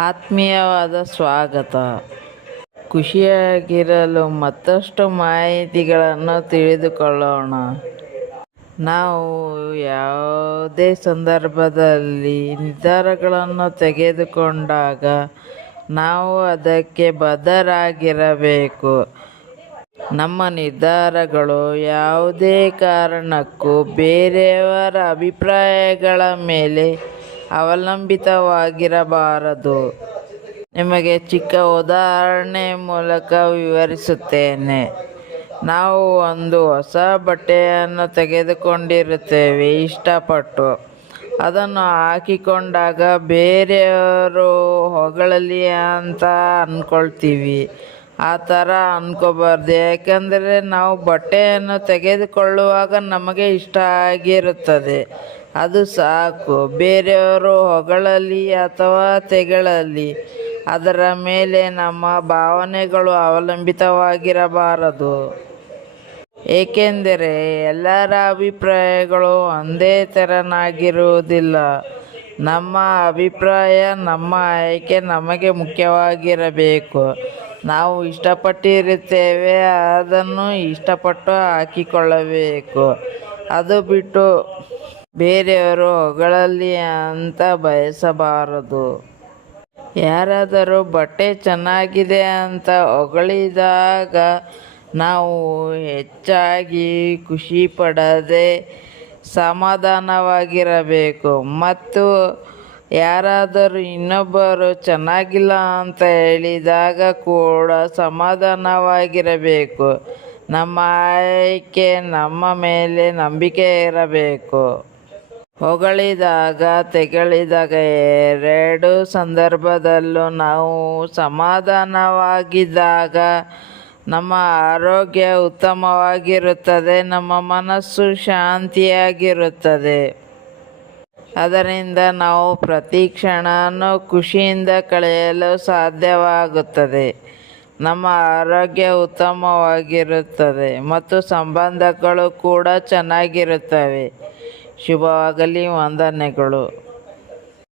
ಆತ್ಮೀಯವಾದ ಸ್ವಾಗತ. ಖುಷಿಯಾಗಿರಲು ಮತ್ತಷ್ಟು ಮಾಹಿತಿಗಳನ್ನು ತಿಳಿದುಕೊಳ್ಳೋಣ. ನಾವು ಯಾವುದೇ ಸಂದರ್ಭದಲ್ಲಿ ನಿರ್ಧಾರಗಳನ್ನು ತೆಗೆದುಕೊಂಡಾಗ ನಾವು ಅದಕ್ಕೆ ಬದ್ಧರಾಗಿರಬೇಕು. ನಮ್ಮ ನಿರ್ಧಾರಗಳು ಯಾವುದೇ ಕಾರಣಕ್ಕೂ ಬೇರೆಯವರ ಅಭಿಪ್ರಾಯಗಳ ಮೇಲೆ ಅವಲಂಬಿತವಾಗಿರಬಾರದು. ನಿಮಗೆ ಚಿಕ್ಕ ಉದಾಹರಣೆ ಮೂಲಕ ವಿವರಿಸುತ್ತೇನೆ. ನಾವು ಒಂದು ಹೊಸ ಬಟ್ಟೆಯನ್ನು ತೆಗೆದುಕೊಂಡಿರುತ್ತೇವೆ ಇಷ್ಟಪಟ್ಟು. ಅದನ್ನು ಹಾಕಿಕೊಂಡಾಗ ಬೇರೆಯವರು ಹೊಗಳಲಿ ಅಂತ ಅಂದ್ಕೊಳ್ತೀವಿ. ಆ ಥರ ಅಂದ್ಕೋಬಾರ್ದು. ಯಾಕೆಂದರೆ ನಾವು ಬಟ್ಟೆಯನ್ನು ತೆಗೆದುಕೊಳ್ಳುವಾಗ ನಮಗೆ ಇಷ್ಟ ಆಗಿರುತ್ತದೆ, ಅದು ಸಾಕು. ಬೇರೆಯವರು ಹೊಗಳಲಿ ಅಥವಾ ತೆಗಳಲಿ ಅದರ ಮೇಲೆ ನಮ್ಮ ಭಾವನೆಗಳು ಅವಲಂಬಿತವಾಗಿರಬಾರದು. ಏಕೆಂದರೆ ಎಲ್ಲರ ಅಭಿಪ್ರಾಯಗಳು ಒಂದೇ ತೆರನಾಗಿರುವುದಿಲ್ಲ. ನಮ್ಮ ಅಭಿಪ್ರಾಯ, ನಮ್ಮ ಆಯ್ಕೆ ನಮಗೆ ಮುಖ್ಯವಾಗಿರಬೇಕು. ನಾವು ಇಷ್ಟಪಟ್ಟಿರುತ್ತೇವೆ, ಅದನ್ನು ಇಷ್ಟಪಟ್ಟು ಹಾಕಿಕೊಳ್ಳಬೇಕು. ಅದು ಬಿಟ್ಟು ಬೇರೆಯವರು ಹೊಗಳಲಿ ಅಂತ ಬಯಸಬಾರದು. ಯಾರಾದರೂ ಬಟ್ಟೆ ಚೆನ್ನಾಗಿದೆ ಅಂತ ಹೊಗಳಿದಾಗ ನಾವು ಹೆಚ್ಚಾಗಿ ಖುಷಿ ಪಡದೆ ಸಮಾಧಾನವಾಗಿರಬೇಕು. ಮತ್ತು ಯಾರಾದರೂ ಇನ್ನೊಬ್ಬರು ಚೆನ್ನಾಗಿಲ್ಲ ಅಂತ ಹೇಳಿದಾಗ ಕೂಡ ಸಮಾಧಾನವಾಗಿರಬೇಕು. ನಮ್ಮ ಆಯ್ಕೆ, ನಮ್ಮ ಮೇಲೆ ನಂಬಿಕೆ ಇರಬೇಕು. ಹೊಗಳಿದಾಗ, ತೆಗಳಿದಾಗ ಎರಡು ಸಂದರ್ಭದಲ್ಲೂ ನಾವು ಸಮಾಧಾನವಾಗಿದ್ದಾಗ ನಮ್ಮ ಆರೋಗ್ಯ ಉತ್ತಮವಾಗಿರುತ್ತದೆ, ನಮ್ಮ ಮನಸ್ಸು ಶಾಂತಿಯಾಗಿರುತ್ತದೆ. ಅದರಿಂದ ನಾವು ಪ್ರತಿ ಕ್ಷಣವೂ ಖುಷಿಯಿಂದ ಕಳೆಯಲು ಸಾಧ್ಯವಾಗುತ್ತದೆ. ನಮ್ಮ ಆರೋಗ್ಯ ಉತ್ತಮವಾಗಿರುತ್ತದೆ ಮತ್ತು ಸಂಬಂಧಗಳು ಕೂಡ ಚೆನ್ನಾಗಿರುತ್ತವೆ. ಶುಭವಾಗಲಿ. ವಂದನೆಗಳು.